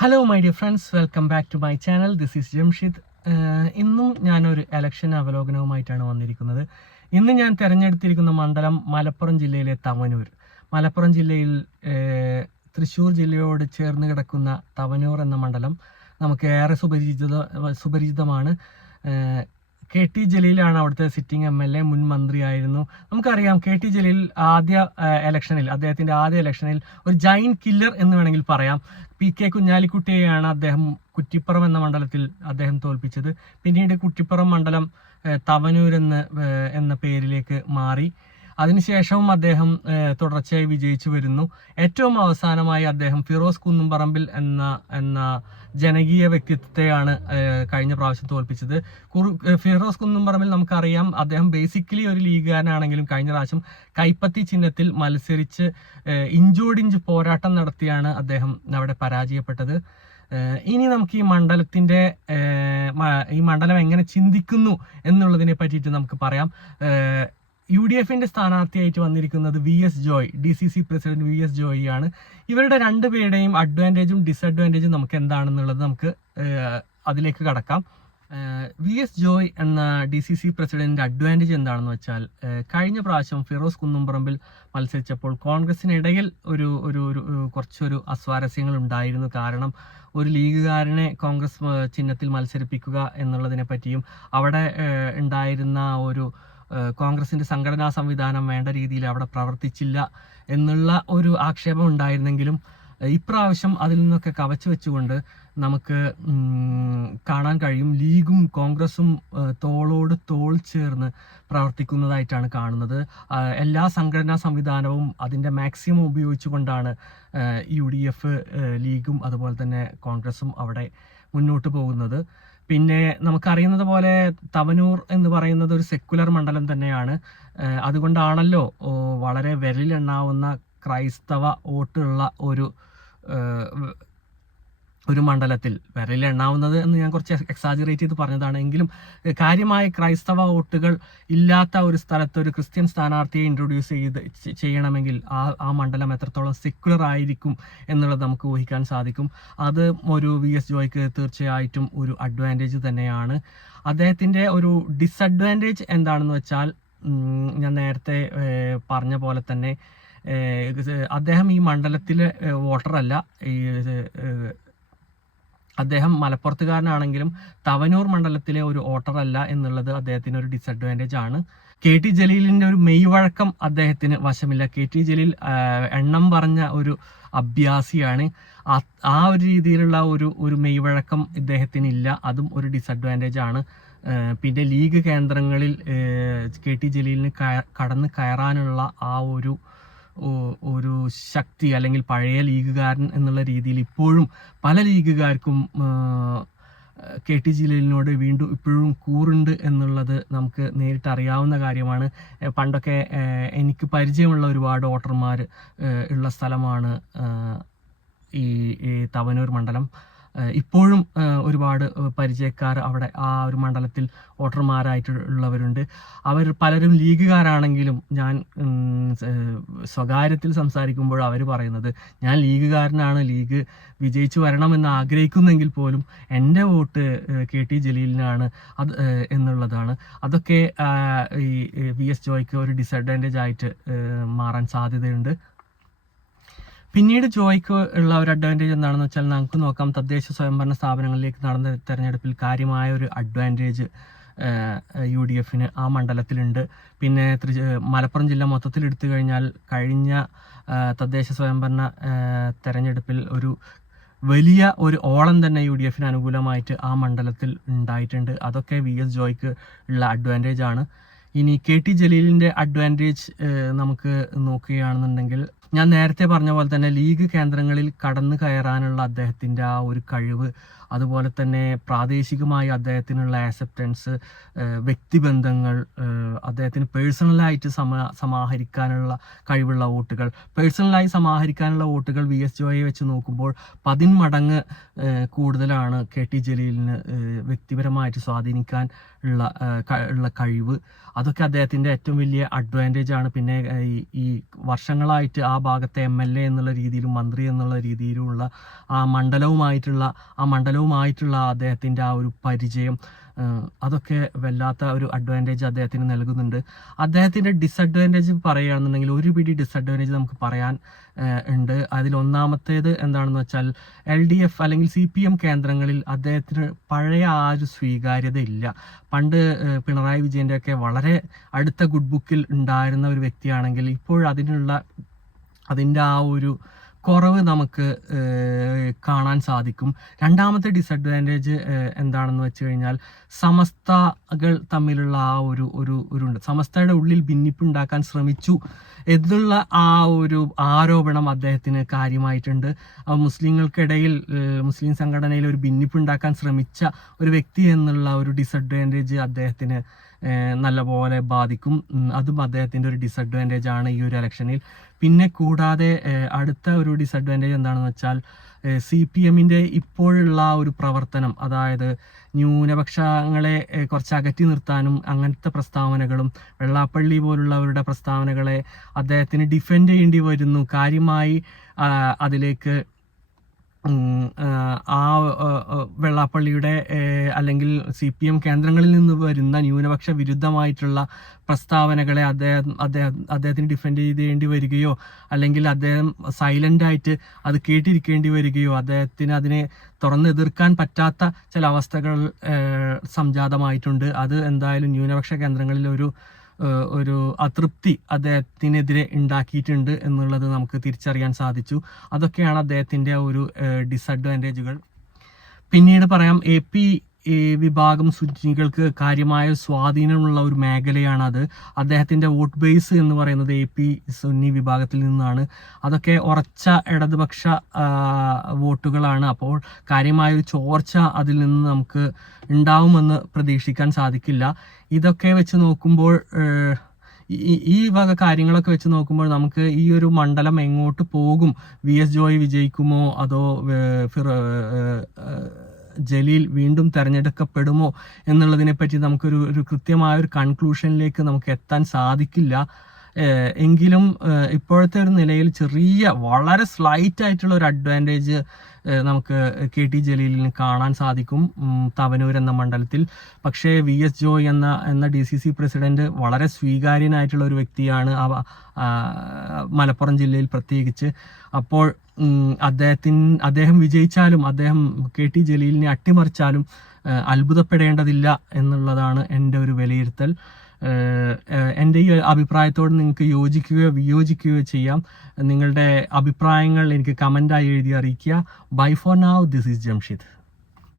Hello my dear friends, welcome back to my channel. This is Jamshid. ഇന്നും ഞാനൊരു election അവലോകനവുമായിട്ടാണ് വന്നിരിക്കുന്നത്. ഇന്ന് ഞാൻ തിരഞ്ഞെടുത്തിരിക്കുന്ന മണ്ഡലം മലപ്പുറം ജില്ലയിലെ തവനൂർ. മലപ്പുറം ജില്ലയിൽ തൃശ്ശൂർ ജില്ലയോട് ചേർന്ന് കിടക്കുന്ന തവനൂർ എന്ന മണ്ഡലം നമുക്ക് ഏറെ സുപരിചിതമാണ്. കെ ടി ജലീലാണ് അവിടുത്തെ സിറ്റിംഗ് MLA, മുൻ മന്ത്രിയായിരുന്നു. നമുക്കറിയാം കെ ടി ജലീൽ അദ്ദേഹത്തിന്റെ ആദ്യ ഇലക്ഷനിൽ ഒരു ജൈൻ കില്ലർ എന്ന് വേണമെങ്കിൽ പറയാം. PK കുഞ്ഞാലിക്കുട്ടിയെയാണ് അദ്ദേഹം കുറ്റിപ്പുറം എന്ന മണ്ഡലത്തിൽ അദ്ദേഹം തോൽപ്പിച്ചത്. പിന്നീട് കുറ്റിപ്പുറം മണ്ഡലം തവനൂർ എന്ന പേരിലേക്ക് മാറി. അതിനുശേഷവും അദ്ദേഹം തുടർച്ചയായി വിജയിച്ചു വരുന്നു. ഏറ്റവും അവസാനമായി അദ്ദേഹം ഫിറോസ് കുന്നുംപറമ്പിൽ എന്ന ജനകീയ വ്യക്തിത്വത്തെയാണ് കഴിഞ്ഞ പ്രാവശ്യം തോൽപ്പിച്ചത്. ഫിറോസ് കുന്നുംപറമ്പിൽ നമുക്കറിയാം, അദ്ദേഹം ബേസിക്കലി ഒരു ലീഗുകാരനാണെങ്കിലും കഴിഞ്ഞ പ്രാവശ്യം കൈപ്പത്തി ചിഹ്നത്തിൽ മത്സരിച്ച് ഇഞ്ചോടിഞ്ച് പോരാട്ടം നടത്തിയാണ് അദ്ദേഹം അവിടെ പരാജയപ്പെട്ടത്. ഇനി നമുക്ക് ഈ മണ്ഡലം എങ്ങനെ ചിന്തിക്കുന്നു എന്നുള്ളതിനെ പറ്റിയിട്ട് നമുക്ക് പറയാം. UDFന്റെ സ്ഥാനാർത്ഥിയായിട്ട് വന്നിരിക്കുന്നത് VS Joy, DCC president VS Joy ആണ്. ഇവരുടെ രണ്ടുപേരുടെയും അഡ്വാൻറ്റേജും ഡിസഡ്വാൻറ്റേജും നമുക്ക് എന്താണെന്നുള്ളത് നമുക്ക് അതിലേക്ക് കടക്കാം. VS ജോയ് എന്ന DCC പ്രസിഡന്റിന്റെ അഡ്വാൻറ്റേജ് എന്താണെന്ന് വെച്ചാൽ, കഴിഞ്ഞ പ്രാവശ്യം ഫിറോസ് കുന്നുംപറമ്പിൽ മത്സരിച്ചപ്പോൾ കോൺഗ്രസിനിടയിൽ കുറച്ചൊരു അസ്വാരസ്യങ്ങൾ ഉണ്ടായിരുന്നു. കാരണം ഒരു ലീഗുകാരനെ കോൺഗ്രസ് ചിഹ്നത്തിൽ മത്സരിപ്പിക്കുക എന്നുള്ളതിനെ പറ്റിയും അവിടെ ഉണ്ടായിരുന്ന കോൺഗ്രസിന്റെ സംഘടനാ സംവിധാനം വേണ്ട രീതിയിൽ അവിടെ പ്രവർത്തിച്ചില്ല എന്നുള്ള ഒരു ആക്ഷേപം ഉണ്ടായിരുന്നെങ്കിലും ഇപ്രാവശ്യം അതിൽ നിന്നൊക്കെ കവച്ചു വെച്ചുകൊണ്ട് നമുക്ക് കാണാൻ കഴിയും, ലീഗും കോൺഗ്രസും തോളോട് തോൾ ചേർന്ന് പ്രവർത്തിക്കുന്നതായിട്ടാണ് കാണുന്നത്. എല്ലാ സംഘടനാ സംവിധാനവും അതിൻ്റെ മാക്സിമം ഉപയോഗിച്ചുകൊണ്ടാണ് UDF, ലീഗും അതുപോലെ തന്നെ കോൺഗ്രസും അവിടെ മുന്നോട്ട് പോകുന്നത്. പിന്നെ നമുക്കറിയുന്നത് പോലെ തവനൂർ എന്ന് പറയുന്നത് ഒരു സെക്കുലർ മണ്ഡലം തന്നെയാണ്. അതുകൊണ്ടാണല്ലോ വളരെ വിരലിലെണ്ണാവുന്ന ക്രൈസ്തവ വോട്ടുള്ള ഒരു മണ്ഡലത്തിൽ, വിരലിലെണ്ണാവുന്നത് എന്ന് ഞാൻ കുറച്ച് എക്സാജറേറ്റ് ചെയ്ത് പറഞ്ഞതാണ്, എങ്കിലും കാര്യമായ ക്രൈസ്തവ വോട്ടുകൾ ഇല്ലാത്ത ഒരു സ്ഥലത്ത് ഒരു ക്രിസ്ത്യൻ സ്ഥാനാർത്ഥിയെ ഇൻട്രൊഡ്യൂസ് ചെയ്യണമെങ്കിൽ ആ മണ്ഡലം എത്രത്തോളം സെക്യുലർ ആയിരിക്കും എന്നുള്ളത് നമുക്ക് ഊഹിക്കാൻ സാധിക്കും. അത് ഒരു VS ജോയ്ക്ക് തീർച്ചയായിട്ടും ഒരു അഡ്വാൻറ്റേജ് തന്നെയാണ്. അദ്ദേഹത്തിൻ്റെ ഒരു ഡിസഡ്വാൻറ്റേജ് എന്താണെന്ന് വെച്ചാൽ, ഞാൻ നേരത്തെ പറഞ്ഞ പോലെ തന്നെ അദ്ദേഹം ഈ മണ്ഡലത്തിലെ വോട്ടറല്ല. അദ്ദേഹം മലപ്പുറത്തുകാരനാണെങ്കിലും തവനൂർ മണ്ഡലത്തിലെ ഒരു വോട്ടറല്ല എന്നുള്ളത് അദ്ദേഹത്തിന് ഒരു ഡിസഡ്വാൻറ്റേജ് ആണ്. KT ജലീലിന്റെ ഒരു മെയ്വഴക്കം അദ്ദേഹത്തിന് വശമില്ല. KT ജലീൽ എണ്ണം പറഞ്ഞ ഒരു അഭ്യാസിയാണ്. ആ ഒരു രീതിയിലുള്ള ഒരു മെയ്വഴക്കം ഇദ്ദേഹത്തിന് ഇല്ല. അതും ഒരു ഡിസഡ്വാൻറ്റേജ് ആണ്. പിന്നെ ലീഗ് കേന്ദ്രങ്ങളിൽ KT ജലീലിന് കടന്ന് കയറാനുള്ള ആ ഒരു ശക്തി, അല്ലെങ്കിൽ പഴയ ലീഗുകാരൻ എന്നുള്ള രീതിയിൽ ഇപ്പോഴും പല ലീഗുകാർക്കും KT ജലീലിനോട് വീണ്ടും ഇപ്പോഴും കൂറുണ്ട് എന്നുള്ളത് നമുക്ക് നേരിട്ട് അറിയാവുന്ന കാര്യമാണ്. പണ്ടൊക്കെ എനിക്ക് പരിചയമുള്ള ഒരുപാട് വോട്ടർമാർ ഉള്ള സ്ഥലമാണ് ഈ തവനൂർ മണ്ഡലം. ഇപ്പോഴും ഒരുപാട് പരിചയക്കാർ അവിടെ ആ ഒരു മണ്ഡലത്തിൽ വോട്ടർമാരായിട്ടുള്ളവരുണ്ട്. അവർ പലരും ലീഗുകാരാണെങ്കിലും ഞാൻ സ്വകാര്യത്തിൽ സംസാരിക്കുമ്പോൾ അവർ പറയുന്നത്, ഞാൻ ലീഗുകാരനാണ്, ലീഗ് വിജയിച്ചു വരണമെന്ന് ആഗ്രഹിക്കുന്നെങ്കിൽ പോലും എൻ്റെ വോട്ട് KT ജലീലിനാണ് എന്നുള്ളതാണ്. അതൊക്കെ ഈ VS ജോയ്ക്ക് ഒരു ഡിസഡ്വാൻറ്റേജ് ആയിട്ട് മാറാൻ സാധ്യതയുണ്ട്. പിന്നീട് ജോയ്ക്ക് ഉള്ള ഒരു അഡ്വാൻറ്റേജ് എന്താണെന്ന് വെച്ചാൽ, നമുക്ക് നോക്കാം, തദ്ദേശ സ്വയംഭരണ സ്ഥാപനങ്ങളിലേക്ക് നടന്ന തെരഞ്ഞെടുപ്പിൽ കാര്യമായ ഒരു അഡ്വാൻറ്റേജ് UDFന് ആ മണ്ഡലത്തിലുണ്ട്. പിന്നെ മലപ്പുറം ജില്ല മൊത്തത്തിൽ എടുത്തു കഴിഞ്ഞാൽ കഴിഞ്ഞ തദ്ദേശ സ്വയംഭരണ തെരഞ്ഞെടുപ്പിൽ ഒരു വലിയ ഒരു ഓളം തന്നെ UDFന് അനുകൂലമായിട്ട് ആ മണ്ഡലത്തിൽ ഉണ്ടായിട്ടുണ്ട്. അതൊക്കെ VS ജോയ്ക്ക് ഉള്ള അഡ്വാൻറ്റേജ് ആണ്. ഇനി KT ജലീലിൻ്റെ അഡ്വാൻറ്റേജ് നമുക്ക് നോക്കുകയാണെന്നുണ്ടെങ്കിൽ, ഞാൻ നേരത്തെ പറഞ്ഞ പോലെ തന്നെ ലീഗ് കേന്ദ്രങ്ങളിൽ കടന്നു കയറാനുള്ള അദ്ദേഹത്തിൻ്റെ ആ ഒരു കഴിവ്, അതുപോലെ തന്നെ പ്രാദേശികമായി അദ്ദേഹത്തിനുള്ള ആക്സെപ്റ്റൻസ്, വ്യക്തിബന്ധങ്ങൾ, അദ്ദേഹത്തിന് പേഴ്സണലായിട്ട് സമാഹരിക്കാനുള്ള കഴിവുള്ള വോട്ടുകൾ, പേഴ്സണലായി സമാഹരിക്കാനുള്ള വോട്ടുകൾ VS ജോയെ വെച്ച് നോക്കുമ്പോൾ 10 മടങ്ങ് കൂടുതലാണ് KT ജലീലിന് വ്യക്തിപരമായിട്ട് സ്വാധീനിക്കാൻ ഉള്ള കഴിവ്. അതൊക്കെ അദ്ദേഹത്തിൻ്റെ ഏറ്റവും വലിയ അഡ്വാൻറ്റേജ് ആണ്. പിന്നെ ഈ വർഷങ്ങളായിട്ട് ആ ഭാഗത്തെ MLA എന്നുള്ള രീതിയിലും മന്ത്രി എന്നുള്ള രീതിയിലുമുള്ള ആ മണ്ഡലവുമായിട്ടുള്ള അദ്ദേഹത്തിൻ്റെ ആ ഒരു പരിചയം, അതൊക്കെ വല്ലാത്ത ഒരു അഡ്വാൻറ്റേജ് അദ്ദേഹത്തിന് നൽകുന്നുണ്ട്. അദ്ദേഹത്തിൻ്റെ ഡിസഡ്വാൻറ്റേജ് പറയുകയാണെന്നുണ്ടെങ്കിൽ ഒരു പിടി ഡിസഡ്വാൻറ്റേജ് നമുക്ക് പറയാൻ ഉണ്ട്. അതിലൊന്നാമത്തേത് എന്താണെന്ന് വെച്ചാൽ LDF അല്ലെങ്കിൽ CPM കേന്ദ്രങ്ങളിൽ അദ്ദേഹത്തിന് പഴയ ആ ഒരു സ്വീകാര്യത ഇല്ല. പണ്ട് പിണറായി വിജയൻ്റെ ഒക്കെ വളരെ അടുത്ത ഗുഡ് ബുക്കിൽ ഉണ്ടായിരുന്ന ഒരു വ്യക്തിയാണെങ്കിൽ ഇപ്പോൾ അതിൻ്റെ ആ ഒരു കുറവ് നമുക്ക് കാണാൻ സാധിക്കും. രണ്ടാമത്തെ ഡിസഡ്വാൻറ്റേജ് എന്താണെന്ന് വെച്ച് കഴിഞ്ഞാൽ സമസ്തകൾ തമ്മിലുള്ള ആ ഒരു സമസ്തയുടെ ഉള്ളിൽ ഭിന്നിപ്പുണ്ടാക്കാൻ ശ്രമിച്ചു എന്നുള്ള ആ ഒരു ആരോപണം അദ്ദേഹത്തിന് കാര്യമായിട്ടുണ്ട്. മുസ്ലിങ്ങൾക്കിടയിൽ മുസ്ലിം സംഘടനയിൽ ഒരു ഭിന്നിപ്പുണ്ടാക്കാൻ ശ്രമിച്ച ഒരു വ്യക്തി എന്നുള്ള ഒരു ഡിസഡ്വാൻറ്റേജ് അദ്ദേഹത്തിന് നല്ലപോലെ ബാധിക്കും. അതും അദ്ദേഹത്തിൻ്റെ ഒരു ഡിസഡ്വാൻറ്റേജ് ആണ് ഈ ഒരു ഇലക്ഷനിൽ. പിന്നെ കൂടാതെ അടുത്ത ഒരു ഡിസഡ്വാൻറ്റേജ് എന്താണെന്ന് വെച്ചാൽ CPMൻ്റെ ഇപ്പോഴുള്ള ഒരു പ്രവർത്തനം, അതായത് ന്യൂനപക്ഷങ്ങളെ കുറച്ച് അകറ്റി നിർത്താനും അങ്ങനത്തെ പ്രസ്താവനകളും വെള്ളാപ്പള്ളി പോലുള്ളവരുടെ പ്രസ്താവനകളെ അദ്ദേഹത്തിന് ഡിഫെൻഡ് ചെയ്യേണ്ടി വരുന്നു. കാര്യമായി അതിലേക്ക് ആ വെള്ളാപ്പള്ളിയുടെ അല്ലെങ്കിൽ CPM കേന്ദ്രങ്ങളിൽ നിന്ന് വരുന്ന ന്യൂനപക്ഷ വിരുദ്ധമായിട്ടുള്ള പ്രസ്താവനകളെ അദ്ദേഹത്തിന് ഡിഫെൻഡ് ചെയ്യേണ്ടി വരികയോ അല്ലെങ്കിൽ അദ്ദേഹം സൈലൻ്റായിട്ട് അത് കേട്ടിരിക്കേണ്ടി വരികയോ അദ്ദേഹത്തിന് അതിനെ തുറന്നെതിർക്കാൻ പറ്റാത്ത ചില അവസ്ഥകൾ സംജാതമായിട്ടുണ്ട്. അത് എന്തായാലും ന്യൂനപക്ഷ കേന്ദ്രങ്ങളിൽ ഒരു അതൃപ്തി അദ്ദേഹത്തിനെതിരെ ഉണ്ടാക്കിയിട്ടുണ്ട് എന്നുള്ളത് നമുക്ക് തിരിച്ചറിയാൻ സാധിച്ചു. അതൊക്കെയാണ് അദ്ദേഹത്തിൻ്റെ ഒരു ഡിസഡ്വാൻറ്റേജുകൾ. പിന്നീട് പറയാം, AP വിഭാഗം സുന്നികൾക്ക് കാര്യമായ സ്വാധീനമുള്ള ഒരു മേഖലയാണത്. അദ്ദേഹത്തിൻ്റെ വോട്ട് ബേസ് എന്ന് പറയുന്നത് AP സുന്നി വിഭാഗത്തിൽ നിന്നാണ്. അതൊക്കെ ഉറച്ച ഇടതുപക്ഷ വോട്ടുകളാണ്. അപ്പോൾ കാര്യമായൊരു ചോർച്ച അതിൽ നിന്ന് നമുക്ക് ഉണ്ടാവുമെന്ന് പ്രതീക്ഷിക്കാൻ സാധിക്കില്ല. ഇതൊക്കെ വെച്ച് നോക്കുമ്പോൾ ഈ വക കാര്യങ്ങളൊക്കെ വെച്ച് നോക്കുമ്പോൾ നമുക്ക് ഈ ഒരു മണ്ഡലം എങ്ങോട്ട് പോകും, VS ജോയ് വിജയിക്കുമോ അതോ ജലീൽ വീണ്ടും തെരഞ്ഞെടുക്കപ്പെടുമോ എന്നുള്ളതിനെ പറ്റി നമുക്കൊരു കൃത്യമായ ഒരു കൺക്ലൂഷനിലേക്ക് നമുക്ക് എത്താൻ സാധിക്കില്ല. എങ്കിലും ഇപ്പോഴത്തെ ഒരു നിലയിൽ വളരെ സ്ലൈറ്റ് ആയിട്ടുള്ള ഒരു അഡ്വാൻറ്റേജ് നമുക്ക് KT ജലീലിന് കാണാൻ സാധിക്കും തവനൂർ എന്ന മണ്ഡലത്തിൽ. പക്ഷേ VS ജോയ് എന്ന DCC പ്രസിഡന്റ് വളരെ സ്വീകാര്യനായിട്ടുള്ള ഒരു വ്യക്തിയാണ് മലപ്പുറം ജില്ലയിൽ പ്രത്യേകിച്ച്. അപ്പോൾ അദ്ദേഹം വിജയിച്ചാലും അദ്ദേഹം KT ജലീലിനെ അട്ടിമറിച്ചാലും അത്ഭുതപ്പെടേണ്ടതില്ല എന്നുള്ളതാണ് എൻ്റെ ഒരു വിലയിരുത്തൽ. എൻ്റെ ഈ അഭിപ്രായത്തോട് നിങ്ങൾക്ക് യോജിക്കുകയോ വിയോജിക്കുകയോ ചെയ്യാം. നിങ്ങളുടെ അഭിപ്രായങ്ങൾ എനിക്ക് കമൻ്റായി എഴുതി അറിയിക്കുക. Bye for now, this is Jamshid.